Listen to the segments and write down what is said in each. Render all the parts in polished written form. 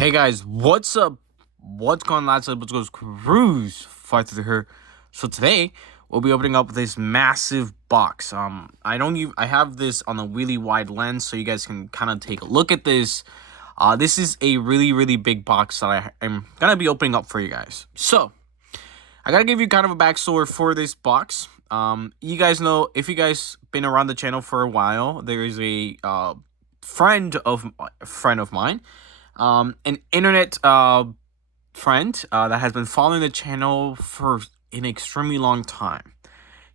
Hey guys, what's up? What's going on, lads? Let's go cruise fighter here. So today we'll be opening up this massive box. I have this on a really wide lens, so you guys can kind of take a look at this. This is a really big box that I am gonna be opening up for you guys. So I gotta give you kind of a backstory for this box. You guys know, if you guys been around the channel for a while, there is a friend of mine, an internet friend that has been following the channel for an extremely long time.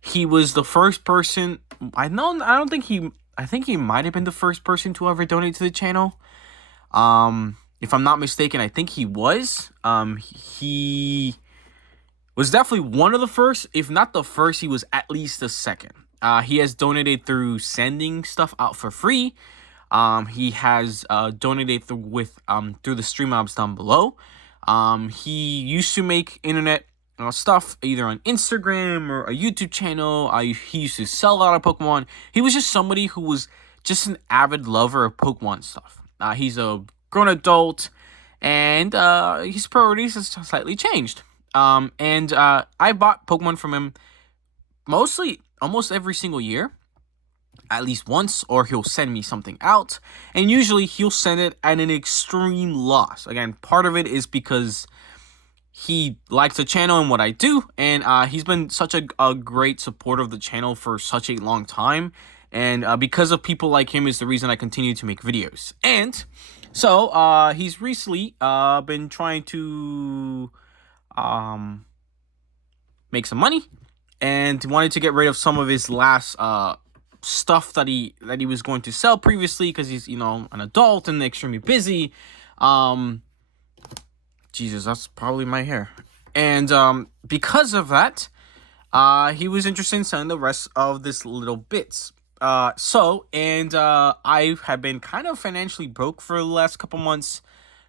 He was the first person. I think he might have been the first person to ever donate to the channel. If I'm not mistaken, I think he was. He was definitely one of the first. If not the first, he was at least the second. He has donated through sending stuff out for free. He has donated through the Streamlabs down below. He used to make internet stuff either on Instagram or a YouTube channel. He used to sell a lot of Pokemon. He was just somebody who was just an avid lover of Pokemon stuff. He's a grown adult, and his priorities has slightly changed. I bought Pokemon from him mostly almost every single year, at least once, or he'll send me something out, and usually he'll send it at an extreme loss. Again, part of it is because he likes the channel and what I do, and he's been such a great supporter of the channel for such a long time, and because of people like him is the reason I continue to make videos. And so he's recently been trying to make some money, and wanted to get rid of some of his last stuff that he was going to sell previously, because he's, you know, an adult and extremely busy. Jesus, that's probably my hair. And because of that, he was interested in selling the rest of this little bits. I have been kind of financially broke for the last couple months.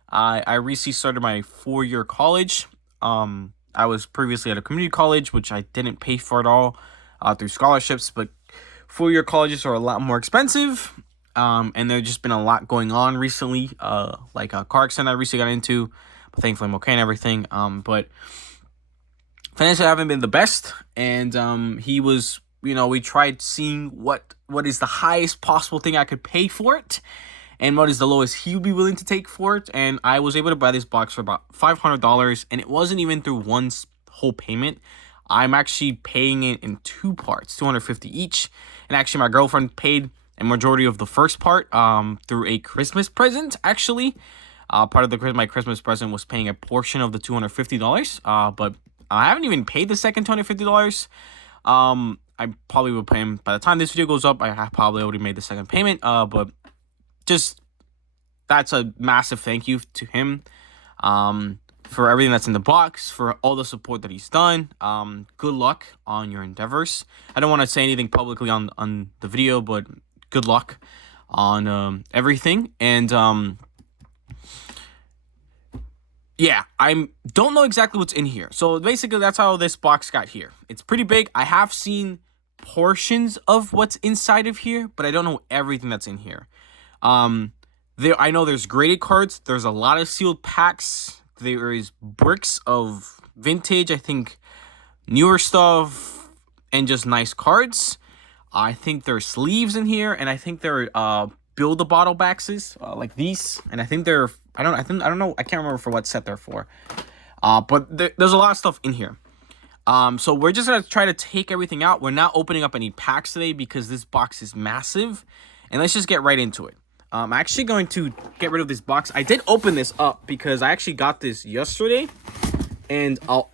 I recently started my 4-year college. I was previously at a community college, which I didn't pay for at all through scholarships, but 4-year colleges are a lot more expensive, and there's just been a lot going on recently, like a car accident I recently got into, but thankfully I'm okay and everything. But financially I haven't been the best, and he was, you know, we tried seeing what is the highest possible thing I could pay for it, and what is the lowest he would be willing to take for it, and I was able to buy this box for about $500, and it wasn't even through one whole payment. I'm actually paying it in 2 parts, $250 each. And actually, my girlfriend paid a majority of the first part through a Christmas present, actually. Part of my Christmas present was paying a portion of the $250. But I haven't even paid the second $250. I probably will pay him by the time this video goes up. I have probably already made the second payment. But just, that's a massive thank you to him. For everything that's in the box, for all the support that he's done. Good luck on your endeavors. I don't want to say anything publicly on the video, but good luck on everything. And yeah, I don't know exactly what's in here. So basically, that's how this box got here. It's pretty big. I have seen portions of what's inside of here, but I don't know everything that's in here. I know there's graded cards. There's a lot of sealed packs. There is bricks of vintage, I think, newer stuff, and just nice cards. I think there's sleeves in here, and I think there are build-a-bottle boxes like these, and I think they're I don't know, I can't remember for what set they're for. But there's a lot of stuff in here. So we're just gonna try to take everything out. We're not opening up any packs today because this box is massive, and let's just get right into it. I'm actually going to get rid of this box. I did open this up because I actually got this yesterday, and all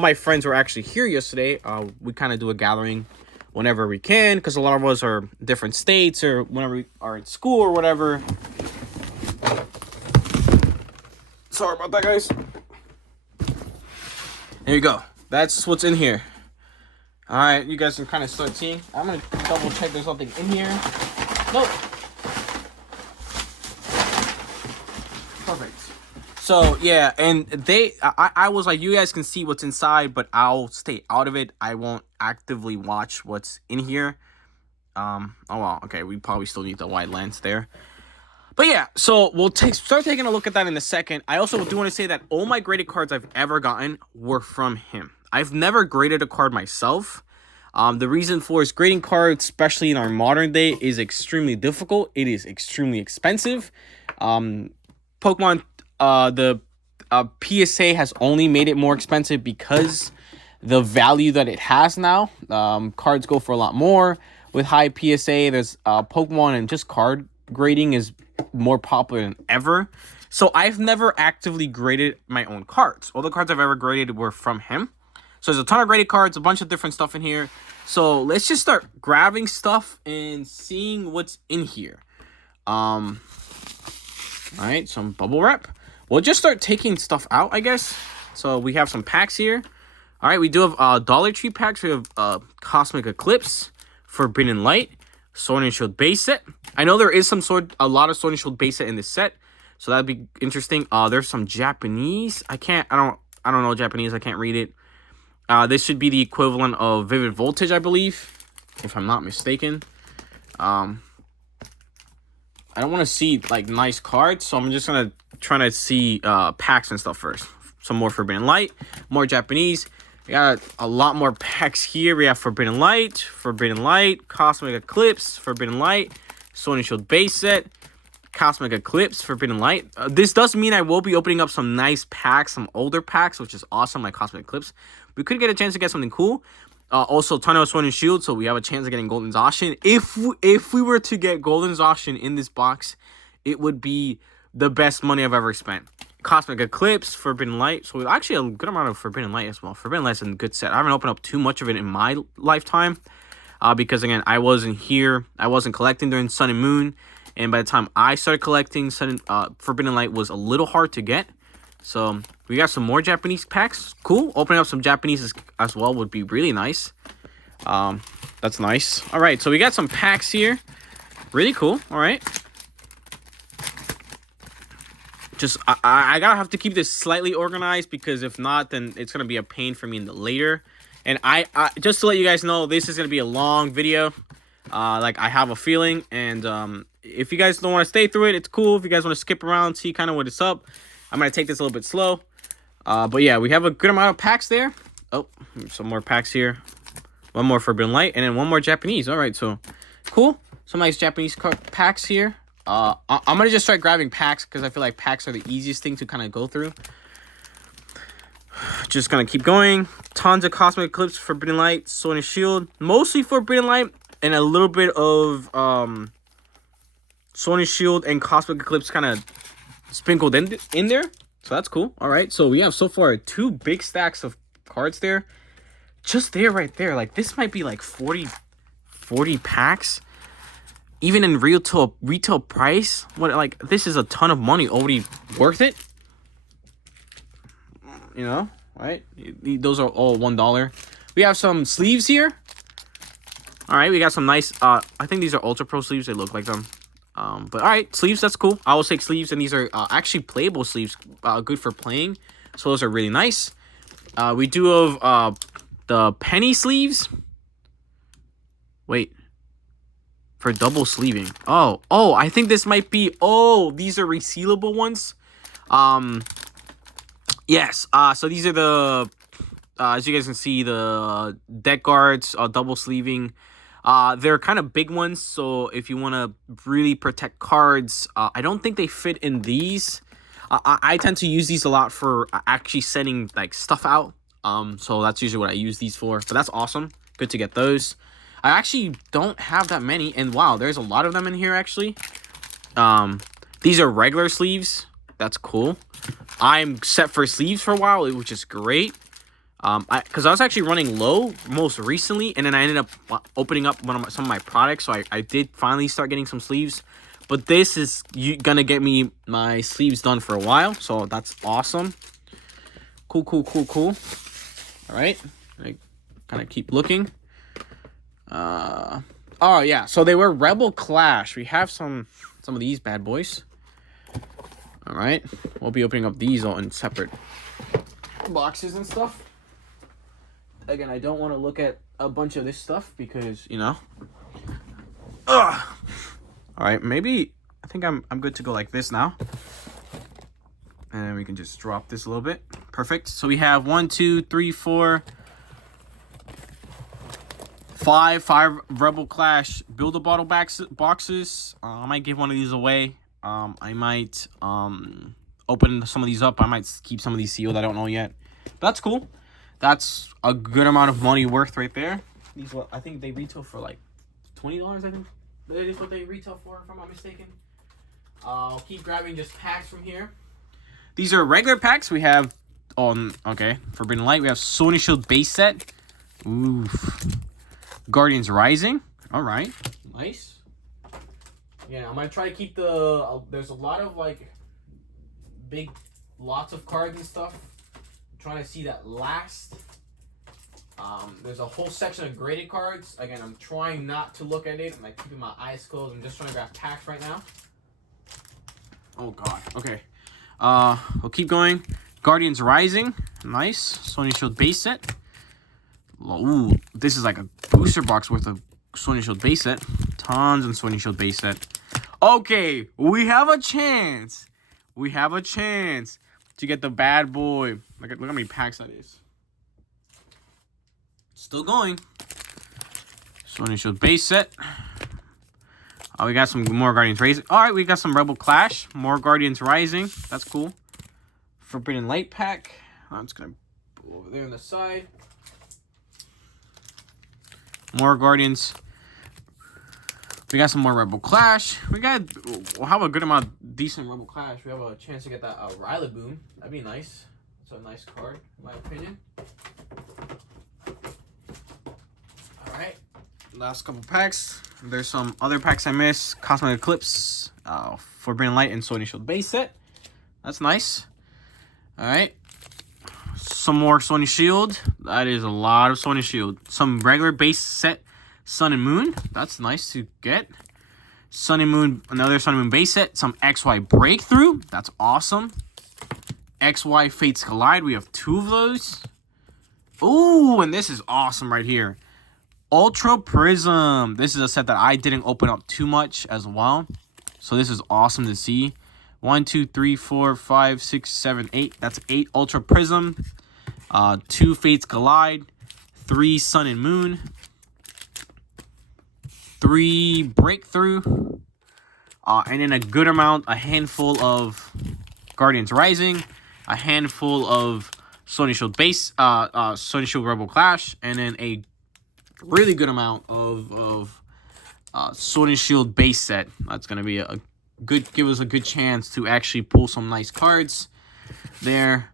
my friends were actually here yesterday. We kind of do a gathering whenever we can, because a lot of us are in different states, or whenever we are in school or whatever. Sorry about that, guys. There you go. That's what's in here. All right, you guys can kind of start seeing. I'm going to double check there's nothing in here. Nope. Perfect. So yeah, and I was like, you guys can see what's inside, but I'll stay out of it. I won't actively watch what's in here. Oh well, okay, we probably still need the wide lens there. But yeah, so we'll start taking a look at that in a second. I also do want to say that all my graded cards I've ever gotten were from him. I've never graded a card myself. The reason for is grading cards, especially in our modern day, is extremely difficult. It is extremely expensive. Pokemon, the PSA has only made it more expensive because the value that it has now. Cards go for a lot more. With high PSA, there's Pokemon and just card grading is more popular than ever. So I've never actively graded my own cards. All the cards I've ever graded were from him. So there's a ton of graded cards, a bunch of different stuff in here. So let's just start grabbing stuff and seeing what's in here. All right, some bubble wrap. We'll just start taking stuff out, I guess. So we have some packs here. All right, we do have Dollar Tree packs. We have Cosmic Eclipse, Forbidden Light, Sword and Shield base set. I know there is a lot of Sword and Shield base set in this set, so that'd be interesting. There's some Japanese. I don't know Japanese. I can't read it. This should be the equivalent of Vivid Voltage, I believe, if I'm not mistaken. I don't want to see like nice cards, so I'm just gonna try to see packs and stuff first. Some more Forbidden Light, more Japanese. We got a lot more packs here. We have Forbidden Light, Cosmic Eclipse, Forbidden Light, Sword and Shield base set, Cosmic Eclipse, Forbidden Light. This does mean I will be opening up some nice packs, some older packs, which is awesome, like Cosmic Eclipse. We could get a chance to get something cool. Also, ton of Sword and Shield, so we have a chance of getting Golden Zacian. If we were to get Golden Zacian in this box, it would be the best money I've ever spent. Cosmic Eclipse, Forbidden Light. So actually a good amount of Forbidden Light as well. Forbidden Light's a good set. I haven't opened up too much of it in my lifetime. Because again, I wasn't here. I wasn't collecting during Sun and Moon. And by the time I started collecting, Forbidden Light was a little hard to get. So we got some more Japanese packs. Cool. Opening up some Japanese as well would be really nice. That's nice. All right, so we got some packs here. Really cool. All right. Just I gotta have to keep this slightly organized, because if not, then it's gonna be a pain for me later. And I just to let you guys know, this is gonna be a long video. Like I have a feeling, and if you guys don't want to stay through it, it's cool. If you guys want to skip around, see kind of what it's up, I'm gonna take this a little bit slow. But yeah, we have a good amount of packs there. Oh, some more packs here. One more Forbidden Light, and then one more Japanese. All right, so cool. Some nice Japanese packs here. I'm gonna just start grabbing packs because I feel like packs are the easiest thing to kind of go through. Just gonna keep going. Tons of Cosmic Eclipse, Forbidden Light, Sword and Shield, mostly Forbidden Light, and a little bit of Sword and Shield and Cosmic Eclipse kind of sprinkled in there. So that's cool. All right, so we have so far 2 big stacks of cards there. Just there, right there. Like this might be like 40 packs. Even in retail price, like this is a ton of money. Already worth it, you know, right? Those are all $1. We have some sleeves here. All right, we got some nice. I think these are Ultra Pro sleeves. They look like them. But all right, sleeves. That's cool. I will take sleeves, and these are actually playable sleeves. Good for playing. So those are really nice. We do have the penny sleeves. Wait. For double sleeving. Oh, I think this might be... Oh, these are resealable ones. Yes. So these are the... as you guys can see, the deck guards, double sleeving. They're kind of big ones, so if you want to really protect cards, I don't think they fit in these. I tend to use these a lot for actually sending like stuff out. So that's usually what I use these for. But that's awesome. Good to get those. I actually don't have that many, and wow, there's a lot of them in here actually. These are regular sleeves. That's cool. I'm set for sleeves for a while, which is great. Because I was actually running low most recently, and then I ended up opening up some of my products, so I did finally start getting some sleeves. But this is gonna get me my sleeves done for a while, so that's awesome. Cool. All right, I kind of keep looking. Oh yeah, so they were Rebel Clash. We have some of these bad boys. All right, we'll be opening up these all in separate boxes and stuff. Again, I don't want to look at a bunch of this stuff because, you know. All right, maybe I think I'm good to go like this now. And we can just drop this a little bit. Perfect. So we have 1, 2, 3, 4, 5 Rebel Clash Build-A-Bottle boxes. I might give one of these away. I might open some of these up. I might keep some of these sealed. I don't know yet. But that's cool. That's a good amount of money worth right there. These, I think they retail for like $20. I think that is what they retail for, if I'm not mistaken. I'll keep grabbing just packs from here. These are regular packs. We have okay, Forbidden Light. We have Sword & Shield base set. Oof. Guardians Rising. All right, nice. Yeah, I'm gonna try to keep the. There's a lot of like lots of cards and stuff. I'm trying to see that last. There's a whole section of graded cards. Again, I'm trying not to look at it. I'm like keeping my eyes closed. I'm just trying to grab packs right now. Oh God. Okay. We'll keep going. Guardians Rising. Nice. Sword & Shield base set. Ooh, this is like a booster box worth of Sword & Shield base set. Tons of Sword & Shield base set. Okay, we have a chance. We have a chance to get the bad boy. Look how many packs that is. Still going. Sword & Shield base set. We got some more Guardians Rising. All right, we got some Rebel Clash. More Guardians Rising. That's cool. Forbidden Light pack. I'm just going to go over there on the side. More Guardians. We got some more Rebel Clash. We'll have a good amount of decent Rebel Clash. We have a chance to get that Rillaboom. That'd be nice. It's a nice card, in my opinion. Alright. Last couple packs. There's some other packs I missed. Cosmic Eclipse. Forbidden Light and Sword & Shield base set. That's nice. Alright. Some more Sword & Shield. That is a lot of Sword & Shield. Some regular base set Sun and Moon. That's nice to get. Sun and Moon, another Sun and Moon base set. Some XY Breakthrough. That's awesome. XY Fates Collide. We have 2 of those. Ooh, and this is awesome right here. Ultra Prism. This is a set that I didn't open up too much as well. So this is awesome to see. 1, 2, 3, 4, 5, 6, 7, 8. That's 8 Ultra Prism. 2 Fates Collide. 3 Sun and Moon. 3 Breakthrough. And then a good amount, a handful of Guardians Rising. A handful of Sword & Shield base, Sword & Shield Rebel Clash. And then a really good amount of Sword & Shield base set. That's going to be give us a good chance to actually pull some nice cards there.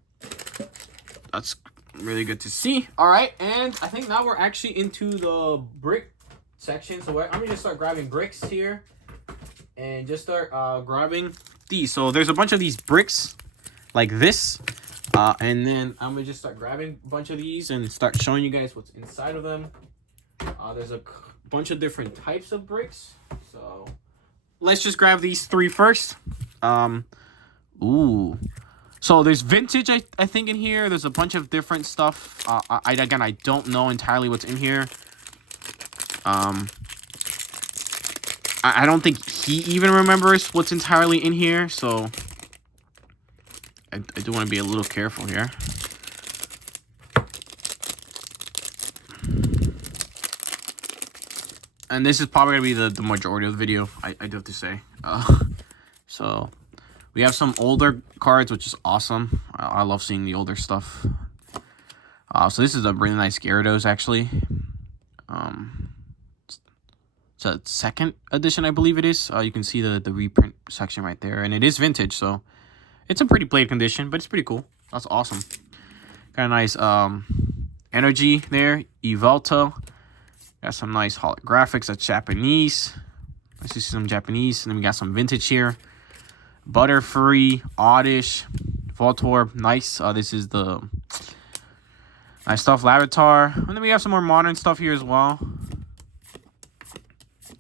That's really good to see. All right, and I think now we're actually into the brick section. So I'm going to just start grabbing bricks here and just start grabbing these. So there's a bunch of these bricks like this. And then I'm going to just start grabbing a bunch of these and start showing you guys what's inside of them. There's a bunch of different types of bricks. So let's just grab these 3 first. Ooh. So there's vintage, I think, in here. There's a bunch of different stuff. Again, I don't know entirely what's in here. I don't think he even remembers what's entirely in here. So I do want to be a little careful here. And this is probably going to be the majority of the video, I do have to say. So we have some older cards, which is awesome. I love seeing the older stuff. So this is a really nice Gyarados, actually. It's a 2nd edition, I believe it is. You can see the reprint section right there. And it is vintage, so it's a pretty played condition, but it's pretty cool. That's awesome. Got a nice energy there. Yveltal. Got some nice holographics. That's Japanese. Let's see some Japanese. And then we got some vintage here. Butterfree, Oddish, Voltorb. Nice. This is the nice stuff. Larvitar. And then we have some more modern stuff here as well.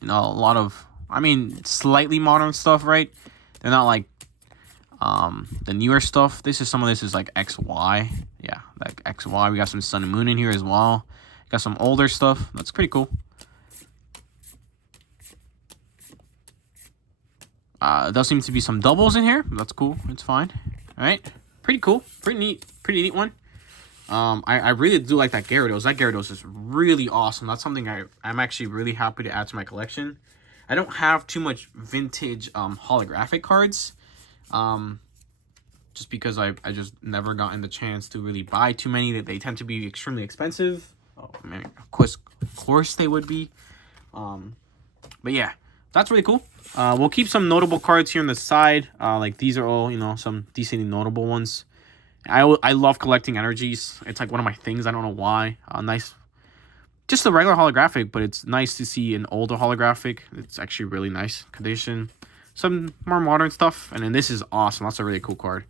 You know, a lot of, I mean, slightly modern stuff, right? They're not like the newer stuff. Some of this is like XY. Yeah, like XY. We got some Sun and Moon in here as well. Got some older stuff. That's pretty cool. There seems to be some doubles in here. That's cool. It's fine. All right. Pretty cool. Pretty neat one. I really do like that Gyarados. That Gyarados is really awesome. That's something I'm actually really happy to add to my collection. I don't have too much vintage holographic cards. Just because I just never gotten the chance to really buy too many. They tend to be extremely expensive. Oh man, of course they would be. But yeah, that's really cool. We'll keep some notable cards here on the side. Like these are all, you know, some decently notable ones. I love collecting energies. It's like one of my things. I don't know why. Nice, just a regular holographic, but it's nice to see an older holographic. It's actually really nice condition. Some more modern stuff, and then this is awesome. That's a really cool card.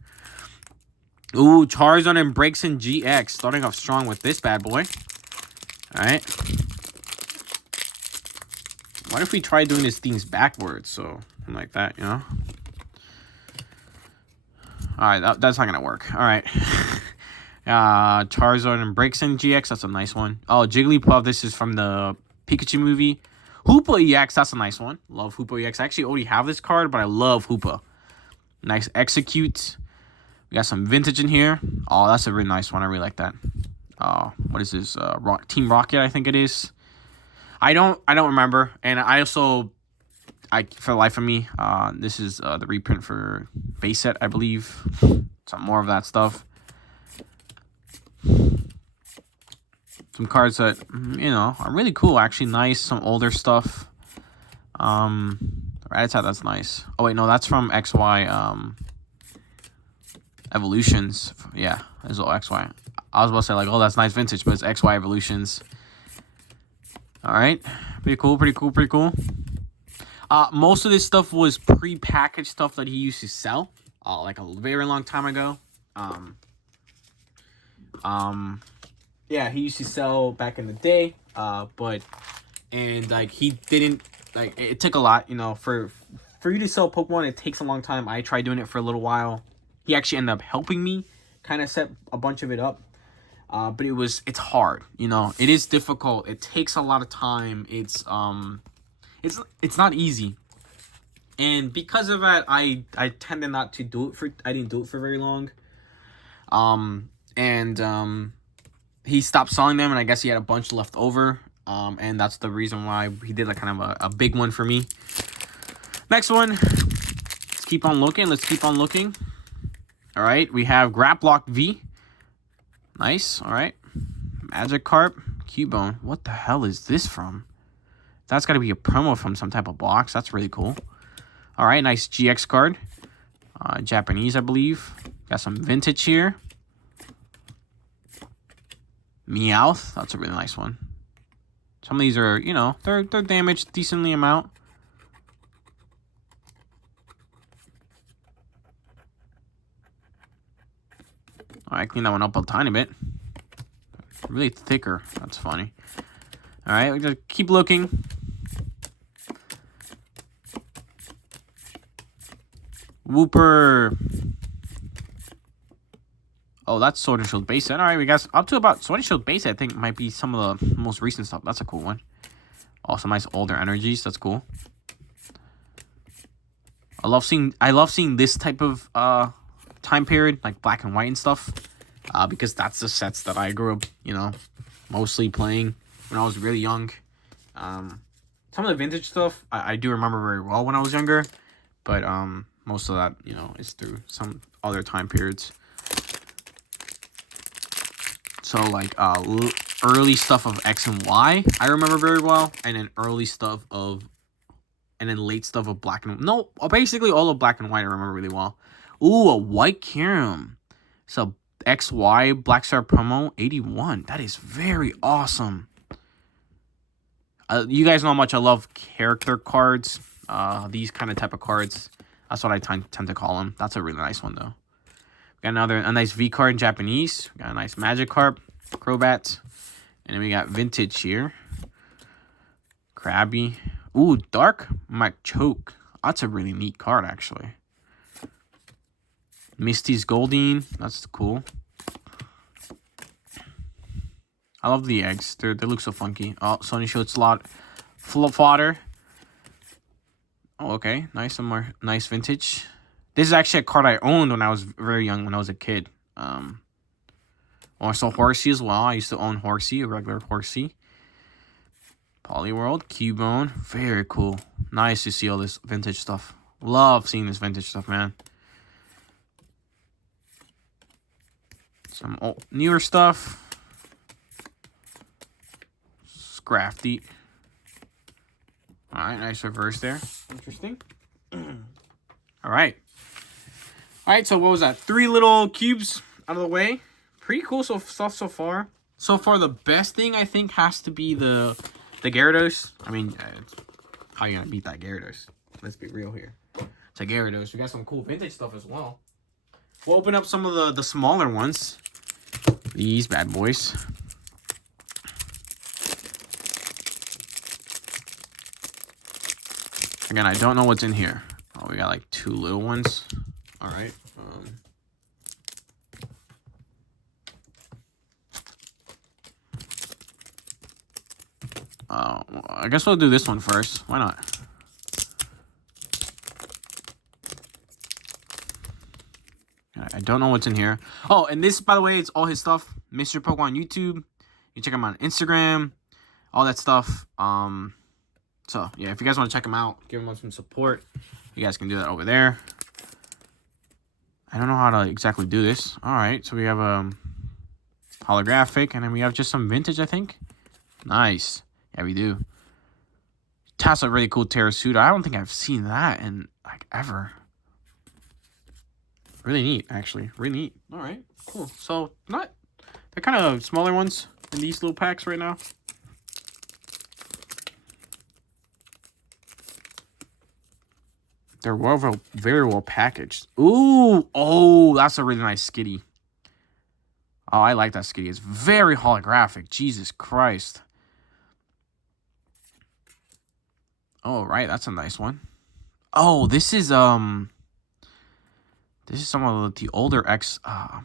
Ooh, Charizard and Braixen GX, starting off strong with this bad boy. All right. What if we try doing these things backwards? So like that, you know. All right, that's not gonna work. All right. Charizard and Braixen GX, that's a nice one. Oh, Jigglypuff, this is from the Pikachu movie. Hoopa EX, that's a nice one. Love Hoopa EX. I actually already have this card, but I love Hoopa. Nice Execute. We got some vintage in here. Oh, that's a really nice one. I really like that. What is this? Team Rocket, I think it is. I don't remember. And I also, for the life of me, this is the reprint for base set, I believe. Some more of that stuff. Some cards that, you know, are really cool. Actually nice. Some older stuff. Rattata, that's nice. Oh, wait, no, that's from XY Evolutions. Yeah, it's all XY. I was about to say, like, oh, that's nice vintage, but it's XY Evolutions. All right. Pretty cool. Most of this stuff was pre-packaged stuff that he used to sell, like a very long time ago. Yeah, he used to sell back in the day, and like he didn't, like, it took a lot, you know, for you to sell Pokemon, it takes a long time. I tried doing it for a little while. He actually ended up helping me kind of set a bunch of it up. But it's hard, you know. It is difficult. It takes a lot of time. It's not easy. And because of that, I tended not to do it I didn't do it for very long. He stopped selling them, and I guess he had a bunch left over. And that's the reason why he did like kind of a big one for me. Next one. Let's keep on looking. All right, we have Graplock V. Nice. All right. Magikarp, Cubone. What the hell is this from? That's got to be a promo from some type of box. That's really cool. All right, nice GX card. Japanese, I believe. Got some vintage here. Meowth. That's a really nice one. Some of these are, you know, they're damaged decently amount. I cleaned that one up a tiny bit. Really thicker. That's funny. All right, we just keep looking. Wooper. Oh, that's Sword and Shield base set. All right, we got up to about Sword and Shield base set. I think might be some of the most recent stuff. That's a cool one. Also, nice older energies. That's cool. I love seeing this type of time period, like black and white and stuff, because that's the sets that I grew up, you know, mostly playing when I was really young. Some of the vintage stuff I do remember very well when I was younger, but most of that, you know, is through some other time periods. So like early stuff of X and Y I remember very well, and then late stuff of black and basically all of black and white I remember really well. Ooh, a white Kyurem. So XY Black Star promo 81. That is very awesome. You guys know how much I love character cards. These kind of type of cards. That's what I tend to call them. That's a really nice one though. Got a nice V card in Japanese. We got a nice Magikarp, Crobat, and then we got vintage here. Krabby. Ooh, Dark Machoke. That's a really neat card actually. Misty's Goldeen. That's cool. I love the eggs. They look so funky. Oh, Sony showed slot. Full of fodder. Oh, okay. Nice, some more nice vintage. This is actually a card I owned when I was very young, when I was a kid. Also Horsey as well. I used to own Horsey, a regular Horsey. Polyworld, Cubone, very cool. Nice to see all this vintage stuff. Love seeing this vintage stuff, man. Some old, newer stuff. Scrafty. Alright, nice reverse there. Interesting. Alright. Alright, so what was that? 3 little cubes out of the way. Pretty cool stuff so far. So far, the best thing, I think, has to be the Gyarados. I mean, how you gonna beat that Gyarados? Let's be real here. It's a Gyarados. We got some cool vintage stuff as well. We'll open up some of the smaller ones. These bad boys. Again, I don't know what's in here. Oh, we got like 2 little ones. All right. I guess we'll do this one first. Why not? I don't know what's in here. Oh, and this, by the way, it's all his stuff. Mr. Pokemon YouTube. You check him on Instagram. All that stuff. So, yeah, if you guys want to check him out, give him some support, you guys can do that over there. I don't know how to exactly do this. All right, so we have holographic, and then we have just some vintage, I think. Nice. Yeah, we do. That's a really cool Terrasuda. I don't think I've seen that in, like, ever. Really neat, actually. Really neat. All right, cool. So, they're kind of smaller ones in these little packs right now. They're very well packaged. Ooh, oh, that's a really nice Skitty. Oh, I like that Skitty. It's very holographic. Jesus Christ. Oh, right, that's a nice one. Oh, this is some of the older XY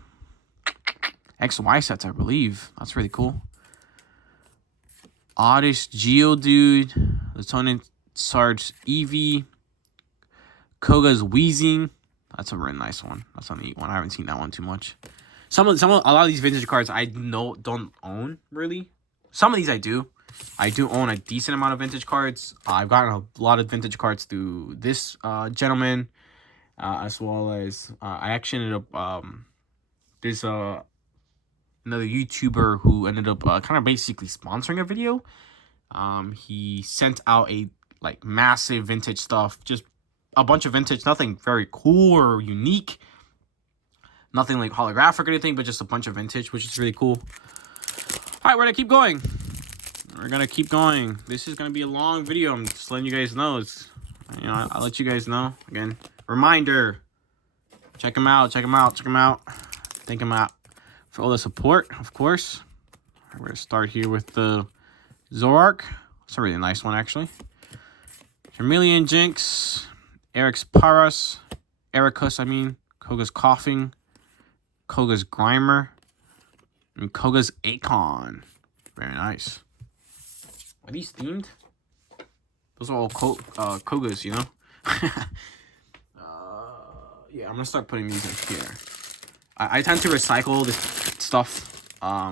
sets, I believe. That's really cool. Oddish Geodude, Lieutenant Sarge Eevee, Koga's Wheezing. That's a really nice one. That's a neat one. I haven't seen that one too much. A lot of these vintage cards I don't own really. Some of these I do. I do own a decent amount of vintage cards. I've gotten a lot of vintage cards through this gentleman, as well as I actually ended up there's another YouTuber who ended up kind of basically sponsoring a video. He sent out a massive vintage stuff, just a bunch of vintage, nothing very cool or unique, nothing like holographic or anything, but just a bunch of vintage, which is really cool. All right, we're gonna keep going. This is gonna be a long video. I'm just letting you guys know. I'll let you guys know. Again, reminder: check him out. Thank him out for all the support, of course. We're gonna start here with the Zoroark. It's a really nice one, actually. Charmeleon Jinx. Eric's Paras, Ericus, Koga's Coughing, Koga's Grimer, and Koga's Akon. Very nice. Are these themed? Those are all Kogas, you know? Yeah, I'm gonna start putting these in here. I tend to recycle this stuff. I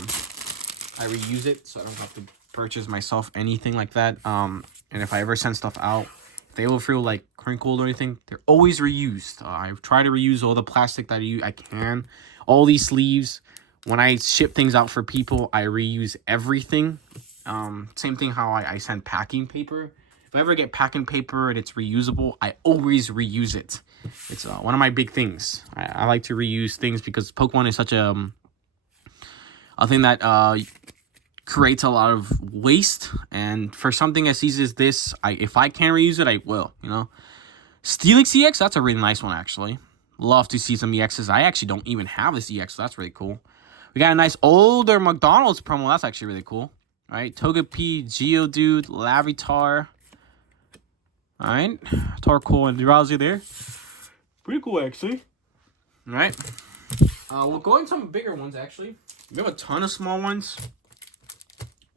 reuse it, so I don't have to purchase myself anything like that. And if I ever send stuff out, they will feel like crinkled or anything. They're always reused. I try to reuse all the plastic that I can. All these sleeves. When I ship things out for people, I reuse everything. Same thing how I send packing paper. If I ever get packing paper and it's reusable, I always reuse it. It's one of my big things. I like to reuse things because Pokemon is such a thing that creates a lot of waste, and for something as easy as this, if I can reuse it, I will, you know. Steelix EX, that's a really nice one, actually. Love to see some EXs. I actually don't even have this EX, so that's really cool. We got a nice older McDonald's promo. That's actually really cool. All right, Togepi, Geodude, Larvitar. All right, Torkoal and Drowsy there. Pretty cool, actually. All right. We'll go into some bigger ones, actually. We have a ton of small ones.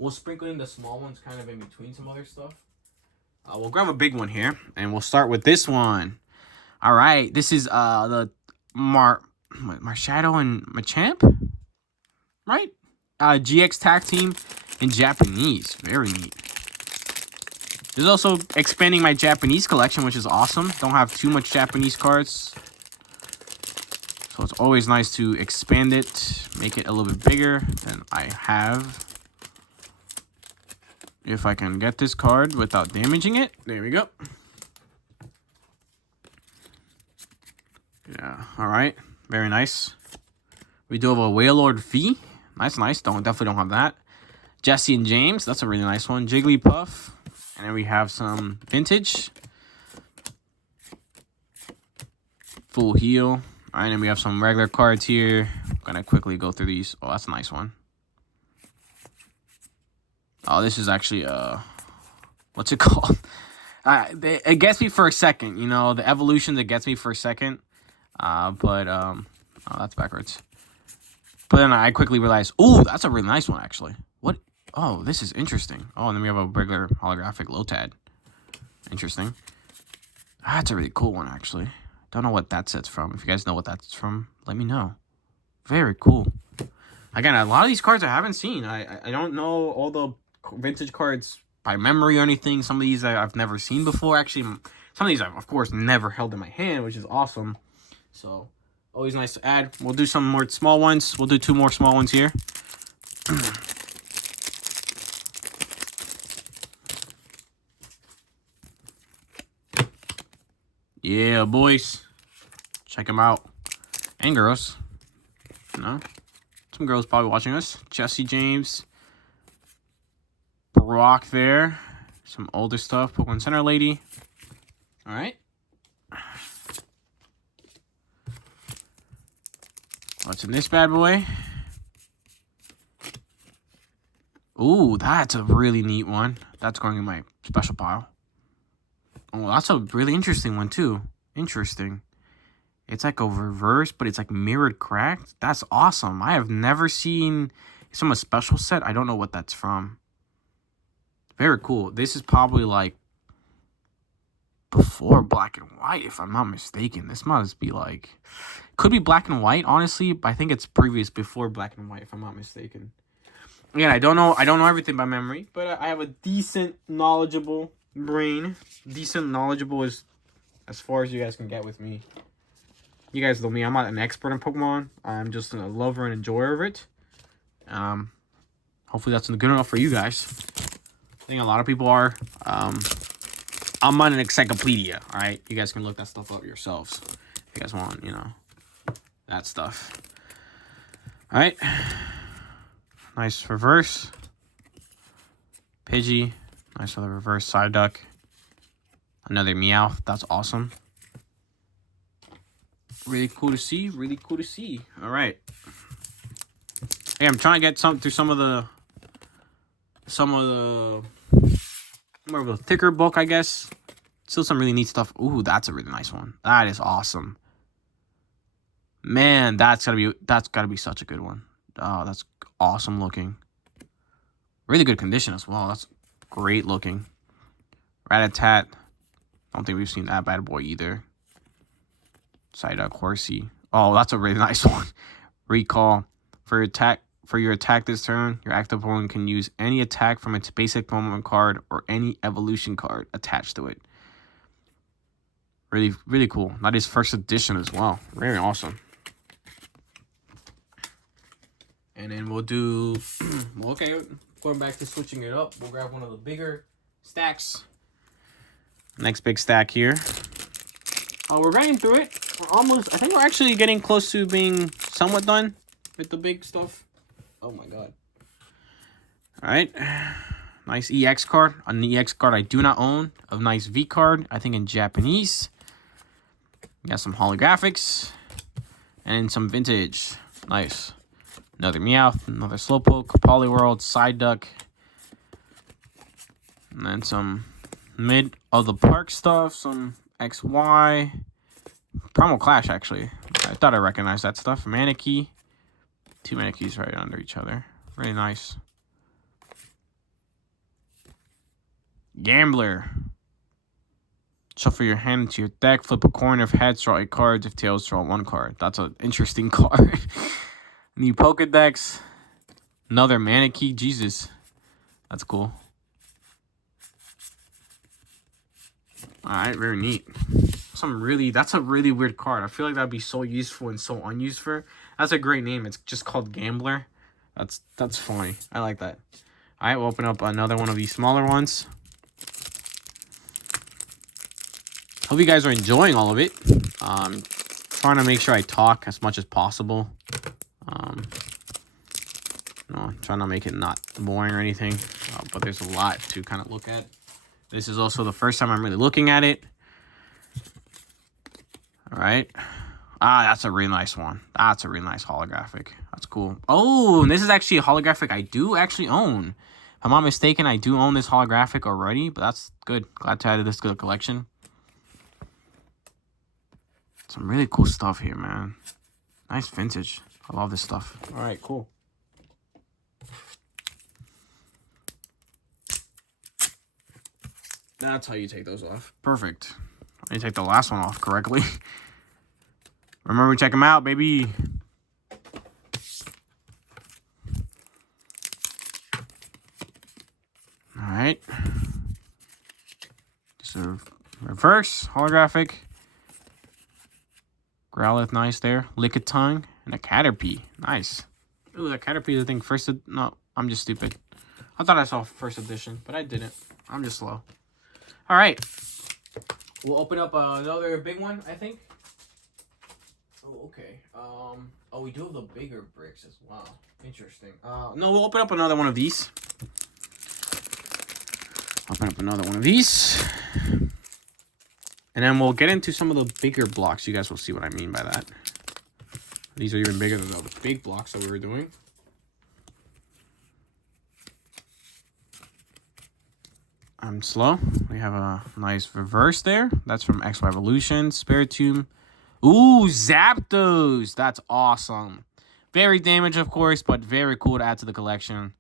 We'll sprinkle in the small ones kind of in between some other stuff. We'll grab a big one here, and we'll start with this one. All right, this is the Marshadow and Machamp, right? GX tag team in Japanese. Very neat. This is also expanding my Japanese collection, which is awesome. Don't have too much Japanese cards, so it's always nice to expand it, make it a little bit bigger than I have. If I can get this card without damaging it. There we go. Yeah, all right. Very nice. We do have a Wailord V. Nice. Definitely don't have that. Jesse and James. That's a really nice one. Jigglypuff. And then we have some vintage. Full heal. All right, and we have some regular cards here. I'm going to quickly go through these. Oh, that's a nice one. Oh, this is actually, what's it called? It gets me for a second, you know, the evolution that gets me for a second. Oh, that's backwards. But then I quickly realized, oh, that's a really nice one, actually. What? Oh, this is interesting. Oh, and then we have a regular holographic Lotad. Interesting. That's a really cool one, actually. Don't know what that set's from. If you guys know what that's from, let me know. Very cool. Again, a lot of these cards I haven't seen. I don't know all the vintage cards by memory or anything. Some of these I've never seen before. Actually, some of these I've, of course, never held in my hand, which is awesome. So, always nice to add. We'll do some more small ones. We'll do 2 more small ones here. Yeah, boys. Check them out. And girls. No? Some girls probably watching us. Jesse James. Brock there. Some older stuff. Pokemon Center Lady. Alright. What's in this bad boy? Ooh, that's a really neat one. That's going in my special pile. Oh, that's a really interesting one, too. Interesting. It's like a reverse, but it's like mirrored cracked. That's awesome. I have never seen... It's from a special set. I don't know what that's from. Very cool. This is probably like... before black and white, if I'm not mistaken. This must be like... Could be black and white, honestly, but I think it's previous before black and white, if I'm not mistaken. Again, I don't know everything by memory, but I have a decent knowledgeable brain. Decent knowledgeable is as far as you guys can get with me. You guys know me, I'm not an expert in Pokemon. I'm just a lover and enjoyer of it. Hopefully that's good enough for you guys. I think a lot of people are. I'm not an encyclopedia, alright? You guys can look that stuff up yourselves. If you guys want, you know, that stuff. Alright. Nice reverse. Pidgey. Nice for the reverse Psyduck. Another Meowth. That's awesome. Really cool to see. Really cool to see. Alright. Hey, I'm trying to get through some of the more of a thicker book, I guess. Still some really neat stuff. Ooh, that's a really nice one. That is awesome. Man, that's gotta be such a good one. Oh, that's awesome looking. Really good condition as well. That's great looking. Rattata. Don't think we've seen that bad boy either. Psyduck, Horsey. Oh, that's a really nice one. Recall. For your attack this turn, your active opponent can use any attack from its basic Pokemon card or any evolution card attached to it. Really, really cool. That is first edition as well. Very awesome. And then we'll do... okay, going back to switching it up. We'll grab one of the bigger stacks. Next big stack here. Oh, we're getting through it. We're almost... I think we're actually getting close to being somewhat done with the big stuff. Oh my god. Alright. Nice EX card. An EX card I do not own. A nice V card. I think in Japanese. We got some holographics. And some vintage. Nice. Another Meowth. Another Slowpoke. Poliwhirl. Psyduck. And then some mid of the park stuff. Some XY. Primal Clash, actually. I thought I recognized that stuff. Manakee. 2 Manakees right under each other. Really nice. Gambler. Shuffle your hand into your deck. Flip a coin. If heads, draw 8 cards. If tails, draw 1 card. That's an interesting card. New Pokedex. Another Manakee. Jesus. That's cool. Alright, very neat. That's a really weird card. I feel like that'd be so useful and so unused for. That's a great name. It's just called Gambler. That's funny. I like that. Alright, we'll open up another one of these smaller ones. Hope you guys are enjoying all of it. Trying to make sure I talk as much as possible. Trying to make it not boring or anything. But there's a lot to kind of look at. This is also the first time I'm really looking at it. All right. That's a really nice one. That's a really nice holographic. That's cool. Oh, and this is actually a holographic I do actually own. If I'm not mistaken, I do own this holographic already, but that's good. Glad to add this to the collection. Some really cool stuff here, man. Nice vintage. I love this stuff. All right, cool. That's how you take those off. Perfect. Let me take the last one off correctly. Remember, check them out, baby. All right. Just a reverse holographic. Growlithe, nice there. Lickitung and a Caterpie. Nice. Ooh, that Caterpie is, I think, first... No, I'm just stupid. I thought I saw first edition, but I didn't. I'm just slow. All right. We'll open up another big one, I think. Oh, okay. Oh, we do have the bigger bricks as well. Interesting. No, we'll open up another one of these. Open up another one of these. And then we'll get into some of the bigger blocks. You guys will see what I mean by that. These are even bigger than the big blocks that we were doing. I'm slow. We have a nice reverse there. That's from X-Y Evolution. Spiritomb. Ooh, Zapdos. That's awesome. Very damaged, of course, but very cool to add to the collection.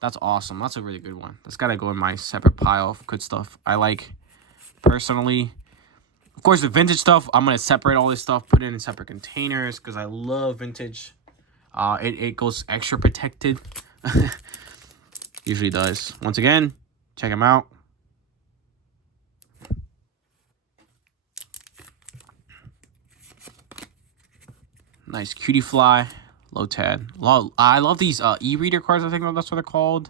That's awesome. That's a really good one. That's got to go in my separate pile of good stuff I like personally. Of course, the vintage stuff, I'm going to separate all this stuff, put it in separate containers because I love vintage. It goes extra protected. Usually does. Once again, check them out. Nice Cutiefly, Lotad. I love these e-reader cards. I think that's what they're called.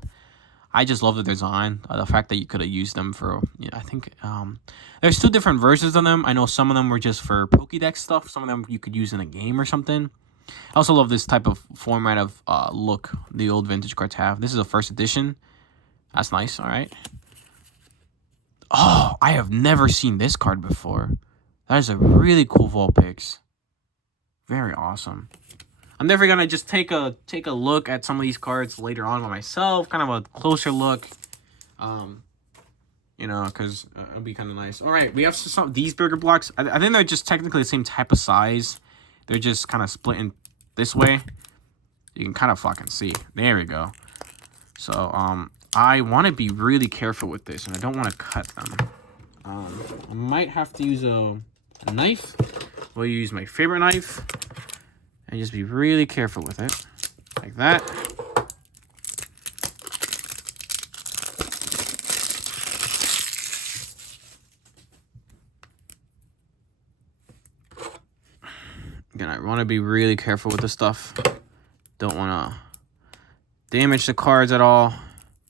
I just love the design. The fact that you could have used them for, I think there's 2 different versions of them. I know some of them were just for Pokédex stuff. Some of them you could use in a game or something. I also love this type of format of look the old vintage cards have. This is a first edition. That's nice. All right. Oh, I have never seen this card before. That is a really cool Vulpix. Very awesome. I'm definitely gonna just take a look at some of these cards later on by myself, kind of a closer look, because it'll be kind of nice. All right, we have some these bigger blocks. I think they're just technically the same type of size. They're just kind of split in this way. You can kind of fucking see. There we go. So I want to be really careful with this, and I don't want to cut them. I might have to use a knife. We'll use my favorite knife. And just be really careful with it. Like that. Again, I want to be really careful with this stuff. Don't want to damage the cards at all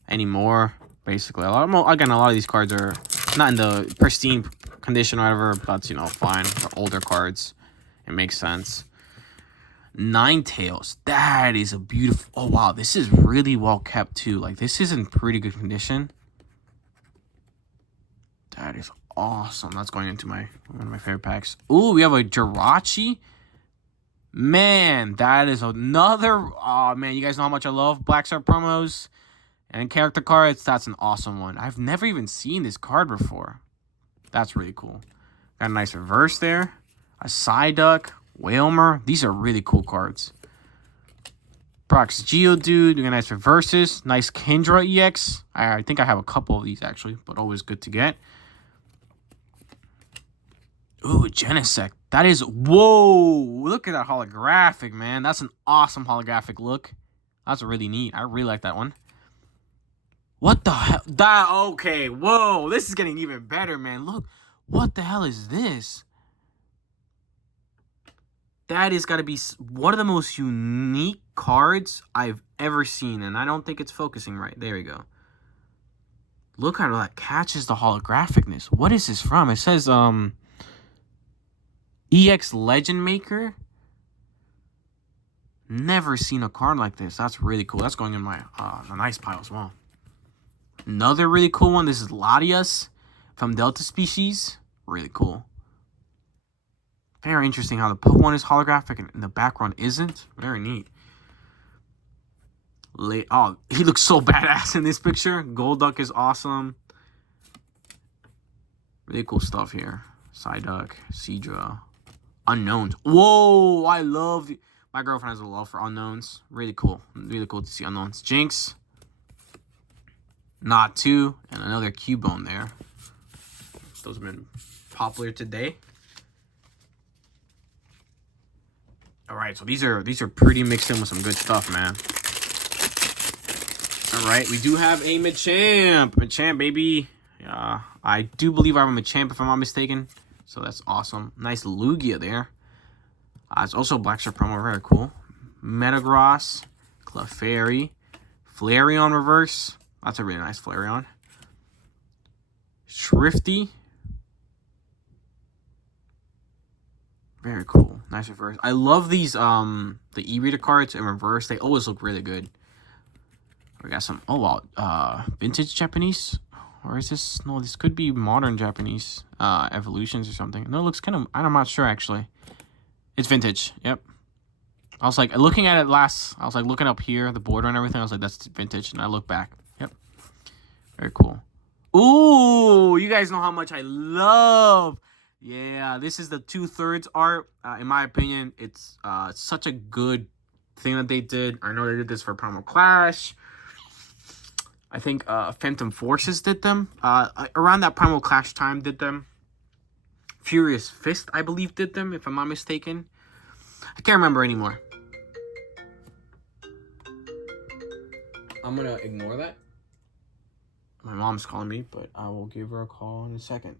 anymore. Basically, a lot of these cards are not in the pristine condition or whatever, but fine. They're older cards. It makes sense. Ninetales. That is a beautiful... Oh, wow. This is really well kept, too. Like, this is in pretty good condition. That is awesome. That's going into one of my favorite packs. Ooh, we have a Jirachi. Man, that is another... Oh, man. You guys know how much I love Black Star promos and character cards. That's an awesome one. I've never even seen this card before. That's really cool. Got a nice reverse there. A Psyduck. Wailmer. These are really cool cards. Brock's Geodude. We got nice reverses. Nice Kendra EX. I think I have a couple of these actually, but always good to get. Ooh, Genesect. That is, whoa, look at that holographic, man. That's an awesome holographic look. That's really neat. I really like that one. What the hell? That, okay, whoa, this is getting even better, man. Look, what the hell is this? That is got to be one of the most unique cards I've ever seen, and I don't think it's focusing right. There we go. Look how that catches the holographicness. What is this from? It says, EX Legend Maker. Never seen a card like this. That's really cool. That's going in my a nice pile as well. Another really cool one. This is Latias from Delta Species. Really cool. Very interesting how the Pokemon is holographic and the background isn't. Very neat. Oh, he looks so badass in this picture. Golduck is awesome. Really cool stuff here. Psyduck, Seadra, Unknowns. Whoa, I love... My girlfriend has a love for Unknowns. Really cool. Really cool to see Unknowns. Jinx. Natu. And another Cubone there. Those have been popular today. Alright, so these are pretty mixed in with some good stuff, man. Alright, we do have a Machamp. Machamp, baby. I do believe I have a Machamp if I'm not mistaken. So that's awesome. Nice Lugia there. It's also Black Star promo, very cool. Metagross, Clefairy, Flareon reverse. That's a really nice Flareon. Shrifty. Very cool. Nice reverse. I love these the e-reader cards in reverse. They always look really good. We got some vintage Japanese. Or is this, no, this could be modern Japanese evolutions or something. No, it looks kind of, I'm not sure actually. It's vintage. Yep. I was like looking at it I was like looking up here, the border and everything. I was like, that's vintage. And I look back. Yep. Very cool. Ooh, you guys know how much I love. Yeah, this is the 2/3 art. In my opinion, it's such a good thing that they did. I know they did this for Primal Clash. I think Phantom Forces did them. Around that Primal Clash time did them. Furious Fist, I believe, did them, if I'm not mistaken. I can't remember anymore. I'm going to ignore that. My mom's calling me, but I will give her a call in a second.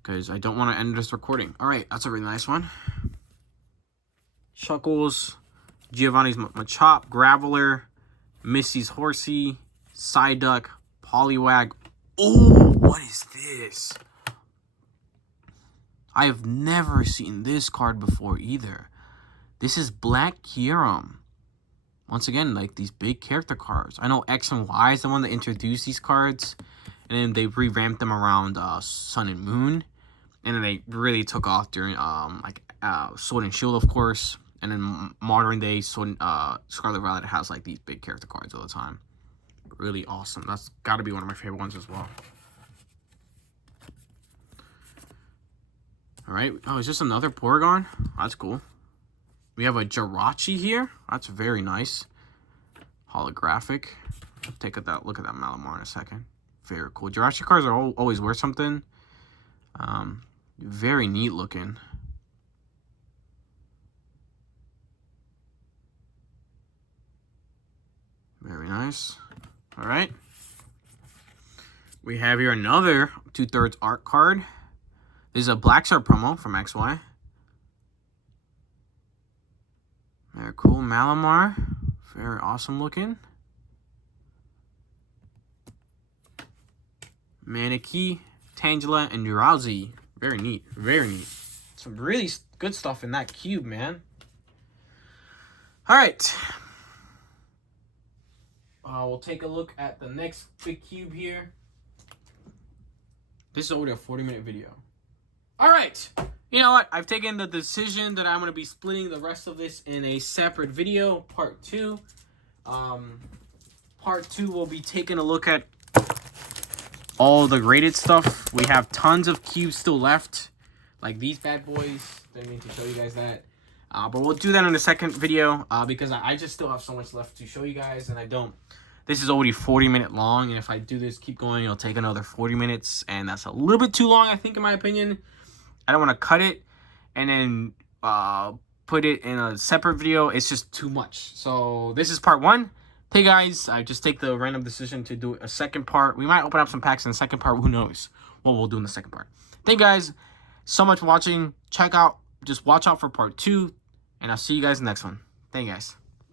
Because I don't want to end this recording. Alright, that's a really nice one. Chuckles, Giovanni's Machop, Graveler, Missy's Horsey, Psyduck, Poliwag. Oh, what is this? I have never seen this card before either. This is Black Kyurem. Once again, like these big character cards. I know X and Y is the one that introduced these cards. And then they revamped them around Sun and Moon. And then they really took off during Sword and Shield, of course. And then modern day Scarlet Violet has like these big character cards all the time. Really awesome. That's got to be one of my favorite ones as well. Alright. Oh, is this another Porygon? That's cool. We have a Jirachi here. That's very nice. Holographic. Take a look at that Malamar in a second. Very cool. Jirachi cards are always worth something. Very neat looking. Very nice. Alright. We have here another 2/3 art card. This is a Black Star promo from XY. Very cool. Malamar. Very awesome looking. Maneki, Tangela, and Drowsy. Very neat. Very neat. Some really good stuff in that cube, man. Alright. We'll take a look at the next big cube here. This is already a 40-minute video. Alright. You know what? I've taken the decision that I'm going to be splitting the rest of this in a separate video, part 2. Part 2 will be taking a look at all the graded stuff. We have tons of cubes still left, like these bad boys. Didn't mean to show you guys that. But we'll do that in the second video because I just still have so much left to show you guys, and I don't. This is already 40-minute long, and if I do this, keep going, it'll take another 40 minutes, and that's a little bit too long, I think, in my opinion. I don't want to cut it and then put it in a separate video. It's just too much. So this is part 1. Hey guys, I just take the random decision to do a second part. We might open up some packs in the second part. Who knows what we'll do in the second part. Thank you guys so much for watching. Just watch out for part 2, and I'll see you guys in the next one. Thank you guys.